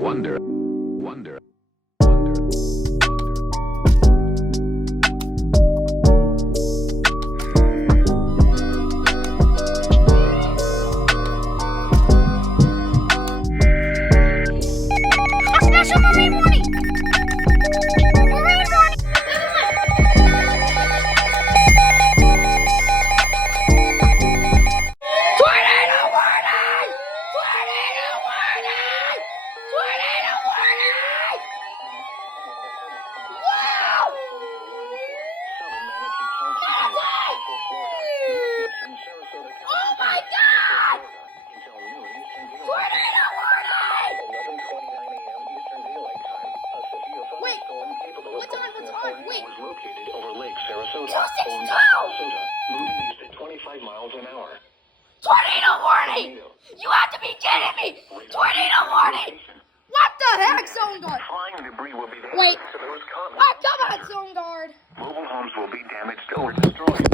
Wonder. Wonder. Special Marine warning! Marine warning! Tornado warning! Tornado warning! Tornado warning! Wow! Oh my God! Tornado warning! Wait, what's on? Wait. Was located over Lake Sarasota. 262! Moving east at 25 miles an hour. Tornado warning! You have to be kidding me! Tornado warning! What the heck, Zone Guard? Flying debris will be Wait. so those comments. Oh, come on, Zone Guard! Mobile homes will be damaged or destroyed.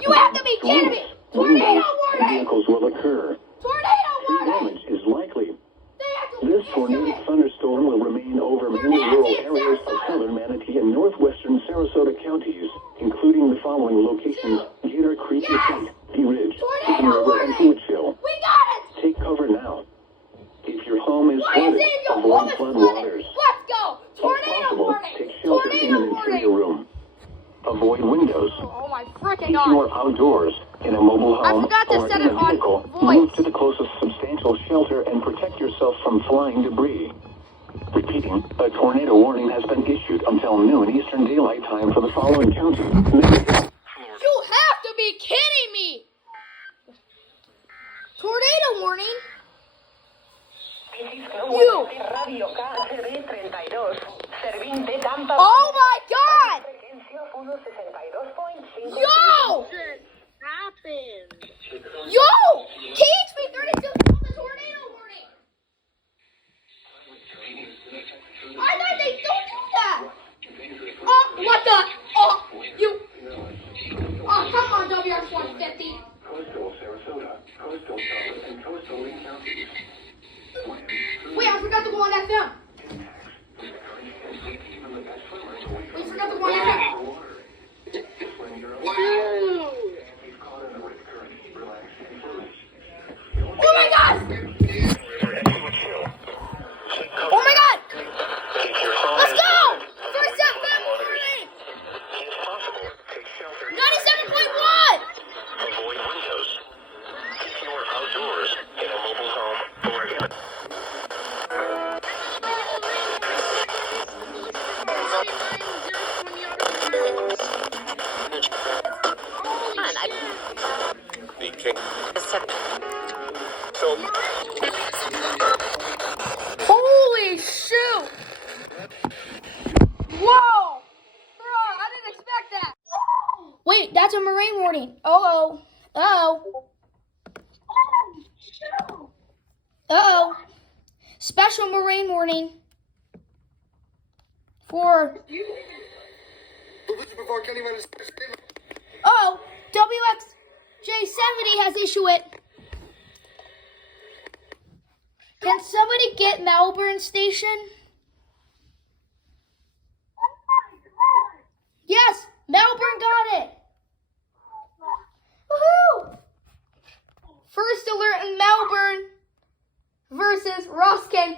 You have to be kidding me! Tornado And warning! vehicles will occur. Tornado warning! Damage is likely. They have to This tornadic thunderstorm will remain over many rural areas of southern Manatee and northwestern Sarasota counties, including the following locations: Gator Creek Estate, Key Ridge, Chicken River, and Footsville. We got it! Take cover now. If your home is Why is flooded, it your avoid home is flood flooded? waters. Let's go! If Tornado possible, warning! take shelter in Tornado an interior warning! room. Avoid windows. Oh my freaking If you God! are outdoors, in a mobile I home, forgot to or set in it a on vehicle, voice. move to the closest substantial shelter and protect yourself from flying debris. Repeating, a tornado warning has been issued until noon Eastern Daylight Time for the following counties: You have to be kidding me! Tornado warning? You! Oh my God! Yo! Yo! THP 32 on the tornado warning! I thought they don't do that! Oh, what the? Oh, you! Oh, come on, WS 150. Coastal Sarasota, coastal Charlotte, and coastal Lee counties. Wait, I forgot to go on FM. We forgot to go on FM. Oh my God! Oh my God! Let's go! First FM warning! 97.1! Avoid windows. If you are outdoors, in a mobile home, or in a Holy shoot! Whoa! Bro, I didn't expect that. Wait, that's a marine warning. Uh-oh. Uh-oh. Uh-oh. Special marine warning. For... Oh, WXJ70 has issued it. Can somebody get Melbourne station? Yes, Melbourne got it. Woohoo! First alert in Melbourne versus Ruskin.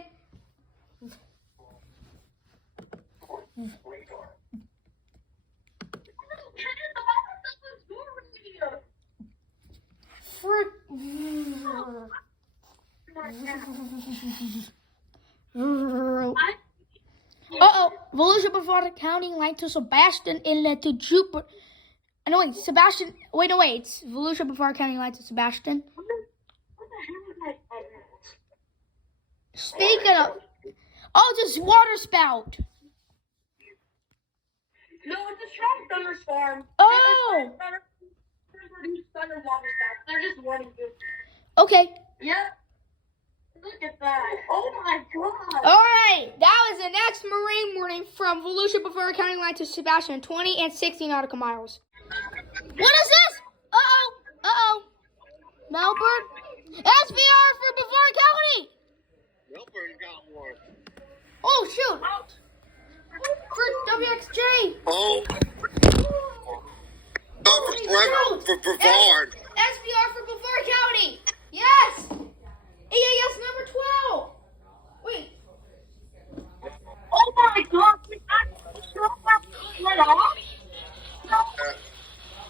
Uh-oh, Volusia before counting line to Sebastian Inlet to Jupiter. No, wait, Sebastian. Wait, no, wait. It's Volusia before counting line to Sebastian. Speaking of. Oh, it's a water spout. No, it's a strong thunderstorm. Oh. Thunder water spouts. They're just warning you. Okay. Yep. Look at that. Oh my God. All right. That was the next marine warning from Volusia before counting line to Sebastian. 20 and 60 nautical miles. What is this? Uh-oh. Uh-oh. Melbourne. SVR for Bavard County. Melbourne got one. Brevard. SBR for Brevard County. Yes. EAS number 12. Wait. Oh my God!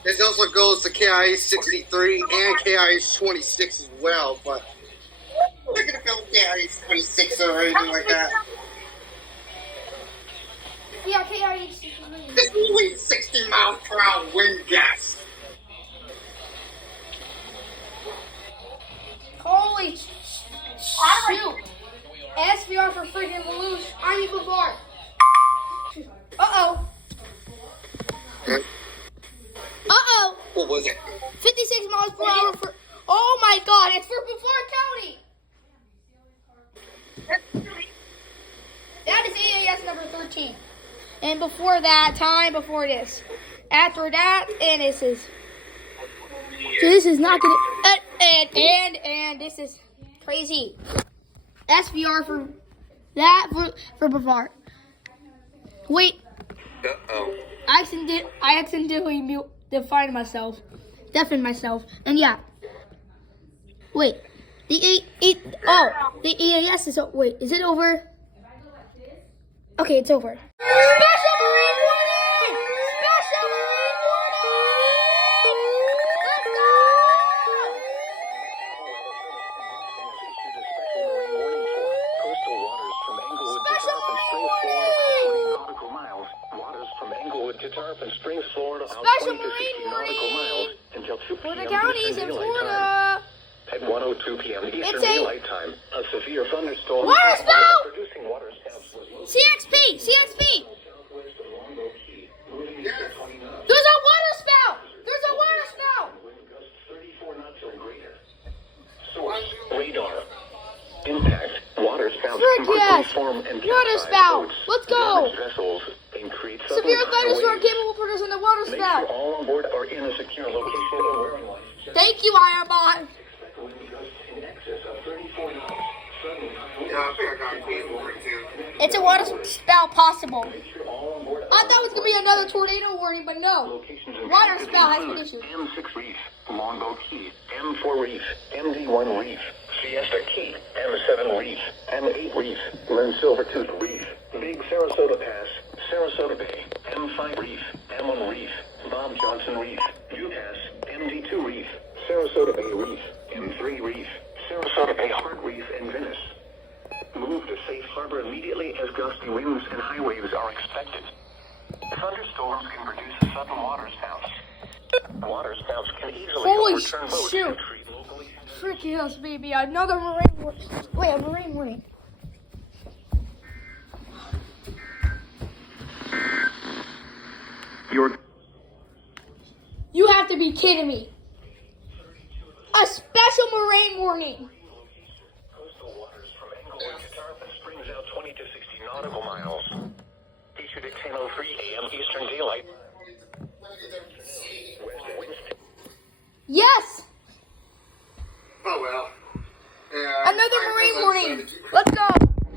This also goes to KIA 63 and KIA 26 as well, but I'm not gonna film KIA 26 or anything like that. Yeah, KIA. This movie 60 miles per hour wind gusts. Holy shoot. SBR for freaking Volusia. I mean Brevard. Uh-oh. Uh-oh. What was it? 56 miles per hour for... Oh my God, it's for Brevard County. That is EAS number 13. And before that, time before this. After that, and this is... So this is not gonna... And this is crazy. SBR for... That for Brevard. Wait. Uh-oh. I accidentally defined myself. Deafened myself. And yeah. Wait. The EAS is... Wait, is it over? Okay, it's over. Special Marine warning! Special Marine warning! Let's go! Coastal waters from Englewood to Special Tarpon Marine Springs, Florida, warning! 20 nautical miles. Waters from Englewood to Tarpon Springs, Florida, out Special 20 to 60 Marine nautical warning! miles until 2 For the p.m. counties Eastern in Daylight Time. Florida. At 1:02 p.m. Eastern It's a- Daylight Time, a severe thunderstorm Water spout! producing water spouts was CXP! CXP! southwest of Longboat Key. There's a water spout! There's a water spout! Wind gusts 34 knots or greater. Source: radar. Impact: water spouts Frick can quickly yes! form and Water capsize spout! boats, Let's go! damage vessels, and create Severe sudden thunderstorm waves. capable of producing a water Make spout. sure all on board are in a secure location and wearing life. Thank you, Ironbot. Expect wind gusts in excess of 34 knots. Sudden high Yeah, I think I got a case for it too. It's a water spout possible. Make sure all on board I thought it was going to be another tornado warning, but no. locations in Water Connecticut spout has been include issued. M6 Reef, Longboat Key, M4 Reef, MD1 Reef, Siesta Key, M7 Reef, M8 Reef, Lynn Silvertooth Reef, Big Sarasota Pass, Sarasota Bay, M5 Reef, M1 Reef, Bob Johnson Reef, UPass, MD2 Reef, Sarasota Bay Reef, M3 Reef, Sarasota Bay Hart Reef, and Venice. Move to safe harbor immediately as gusty winds and high waves are expected. Thunderstorms can produce sudden water spouts. Water spouts can easily Holy overturn boats shoot. and treat locally. Frick yes, baby. Another marine warning. Wait, a marine warning. You have to be kidding me. A special marine warning. Coastal waters from Englewood to Tarpon Springs out 20 to 60 nautical miles. Issued at 10:03 a.m. Eastern Daylight. West winds. Yes. Oh well. Yeah, Another marine warning. Let's go.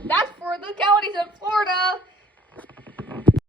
That's for the counties in Florida.